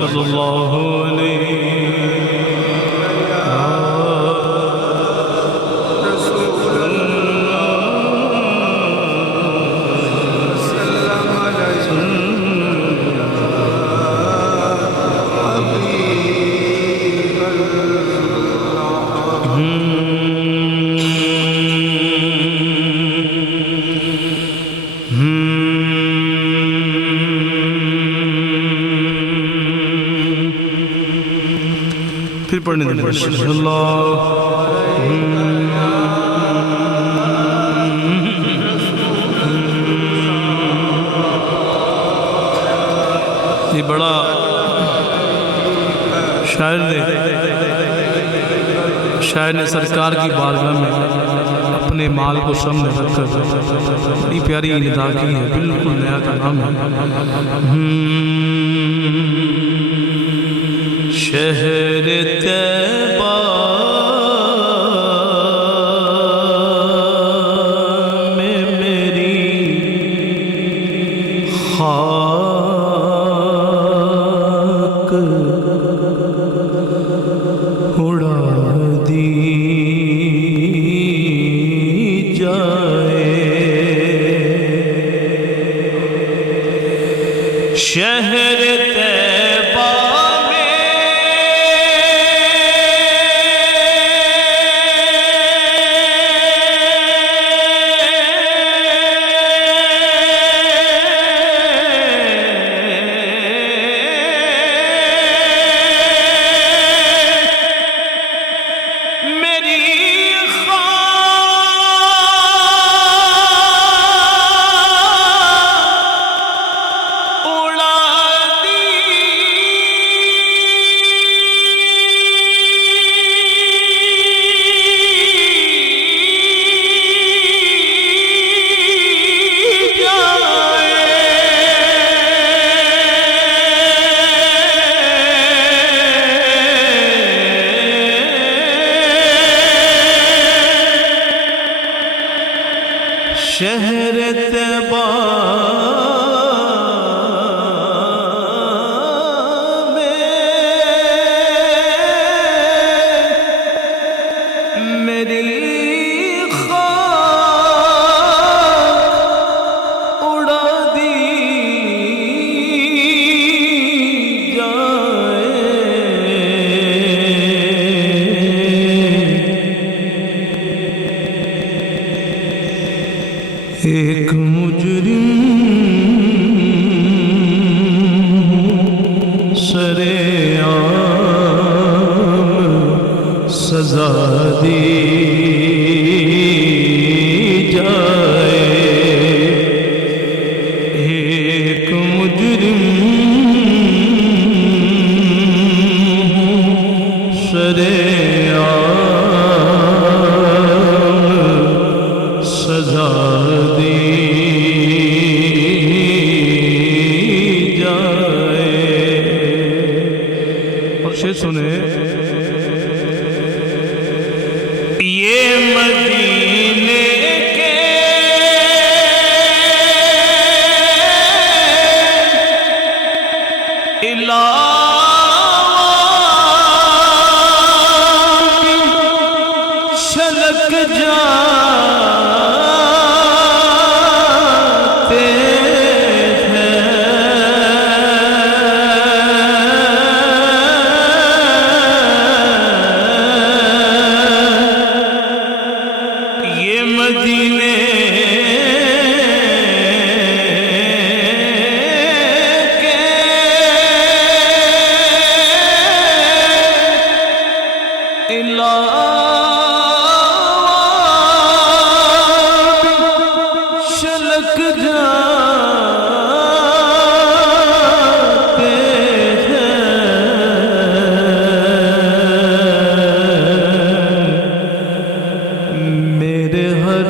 صلی اللہ علیہ پھر پڑھنے دیں یہ بڑا شاعر نے سرکار کی بارگاہ میں اپنے مال کو سامنے رکھ کر بڑی پیاری ندا کی ہے، بالکل نیا کلام ہے۔ شہر طیبہ میں میری خاک اڑا دی جائے، شہر شہر طیبہ میں میری خاک اڑا دی جائے، ایک مجرم سرعام سزا دی جائے، ایک مجرم سرعام سزا سنے یہ مدینے کے علاوہ چھلک جاتے مدینے کے علاوہ چھلک جاتے ہیں، میرے ہر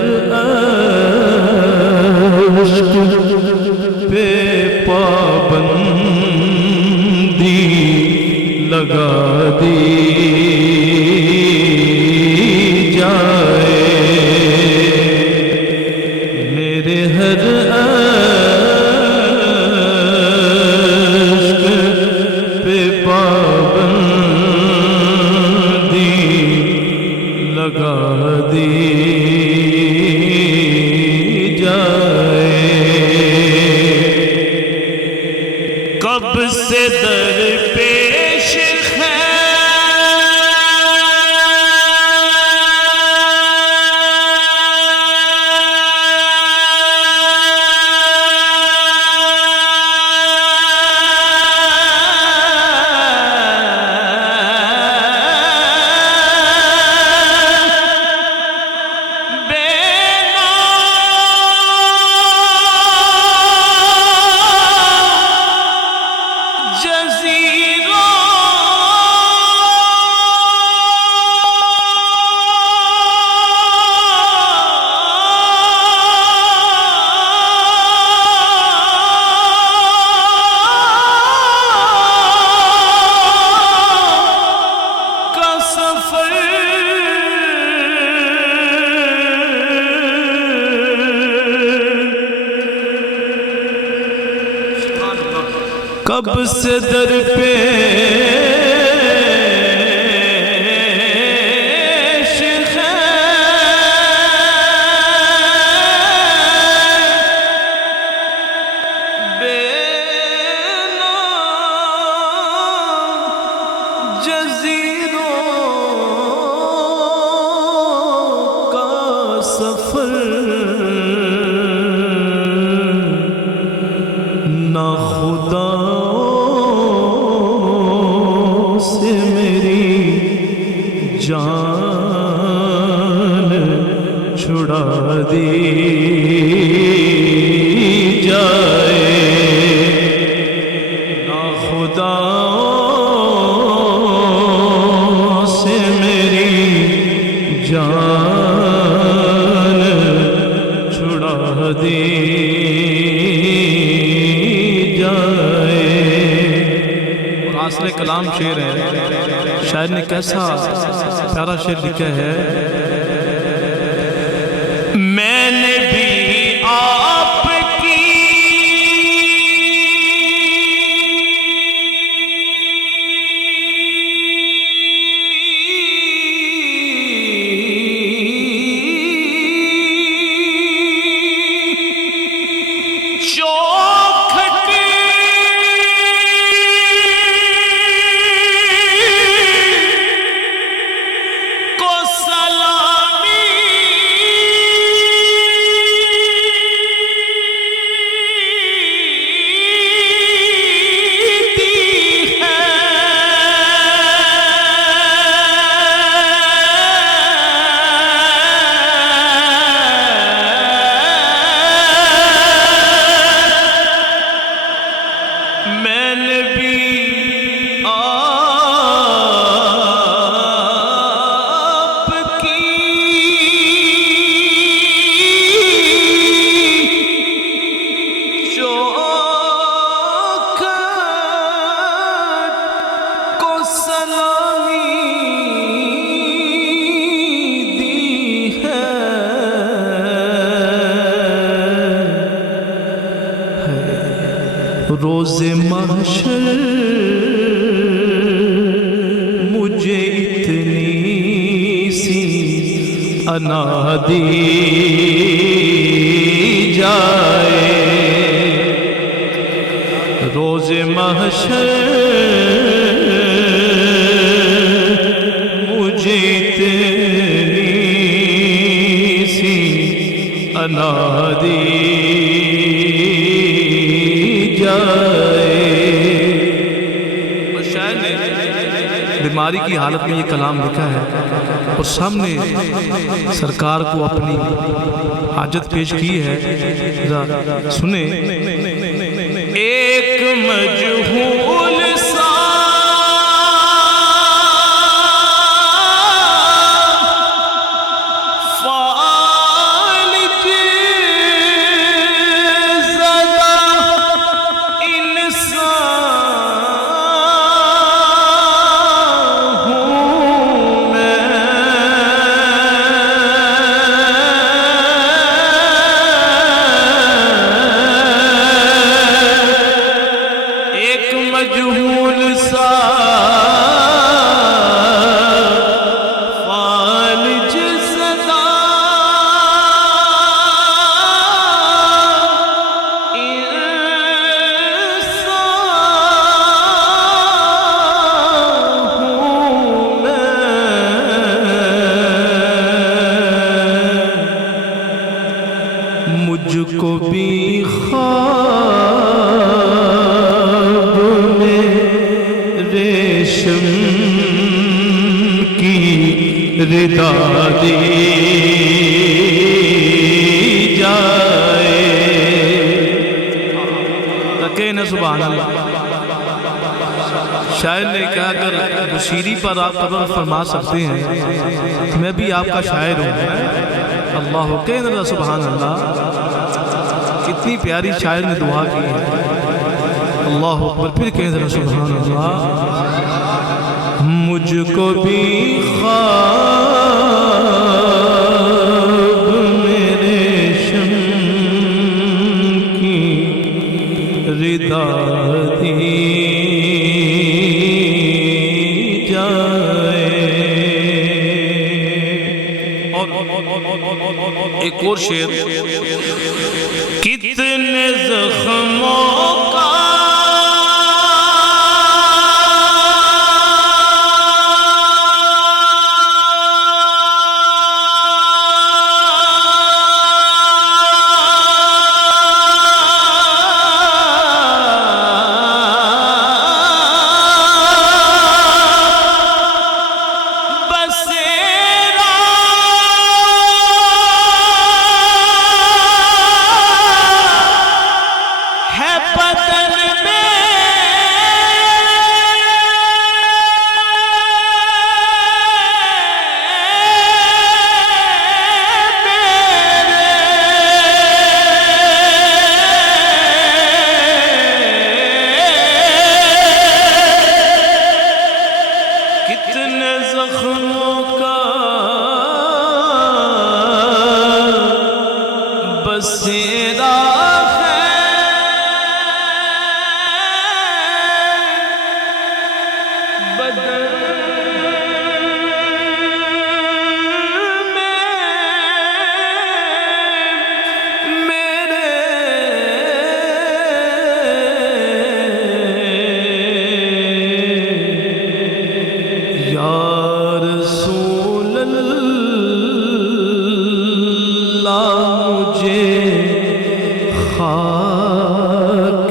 جائے، کب سے در پیش ہے کب سے در پیش ہے بے نام جزیروں کا سفر، نہ خدا سے میری جان چھڑا دی جائے، نہ خدا سے میری جان چھڑا دی جائے۔ اور حاصل کلام شعر ہے، شاعر نے کیسا پیارا شعر لکھا ہے، میں نے بھی آپ کی میں نے بھی آپ کی چوکھٹ کو سلامی دی ہے، روز محشر مجھے اتنی سی انا دی جائے، روز محشر مجھے اتنی سی انا دی جائے۔ اور شاعر نے بیماری کی حالت میں یہ کلام لکھا ہے اور سامنے سرکار کو اپنی حاجت پیش کی ہے، ذرا سنیں۔ ایک مجہول سا فالج زدہ انسان ہوں میں، ایک کو بھی خواب میں ریشم کی ردا دی جائے. تکے نا سبحان اللہ. شاعر نے کہا اگر بصیری پر آپ قدر فرما سکتے ہیں میں بھی آپ کا شاعر ہوں. اللہ کہنے اللہ سبحان اللہ. کتنی پیاری شاعر نے دعا کی ہے. اللہ اکبر. پھر کہنے اللہ سبحان اللہ. مجھ کو بھی خواب میں ریشم کی ردا دی ایک اور شعر. کتنے زخموں کا بسیرا ہے بدن میں میرے یا رسول اللہ خاک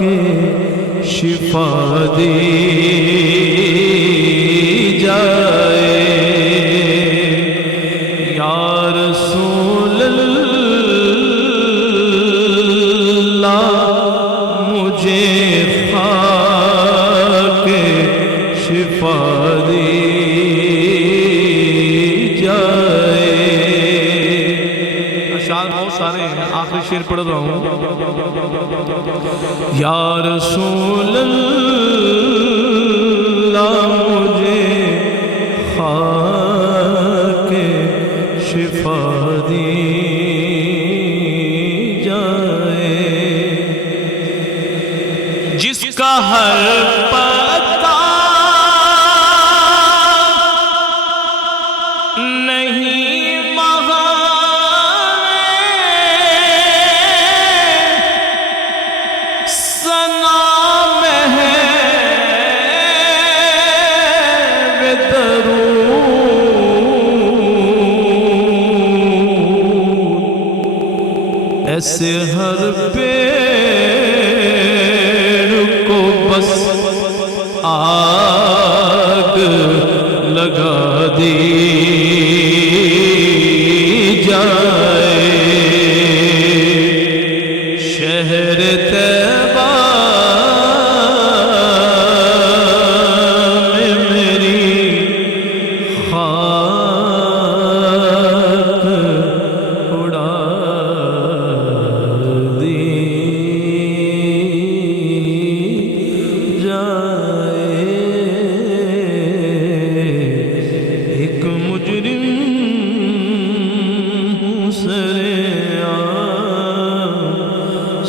شفا دی جائے. یا رسول اللہ مجھے خاک شفا دی جائے. اشعار بہت سارے ہیں. آخری شعر پڑھ رہا ہوں. یا رسول اللہ مجھے خاک شفا دی جائے. جس کا ہر پتا نہیں ایسے ہر پیڑ کو بس آگ لگا دی جائے. شہر طیبہ میں میری خاک اڑا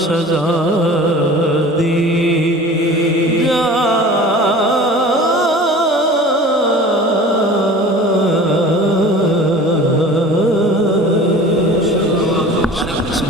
سزا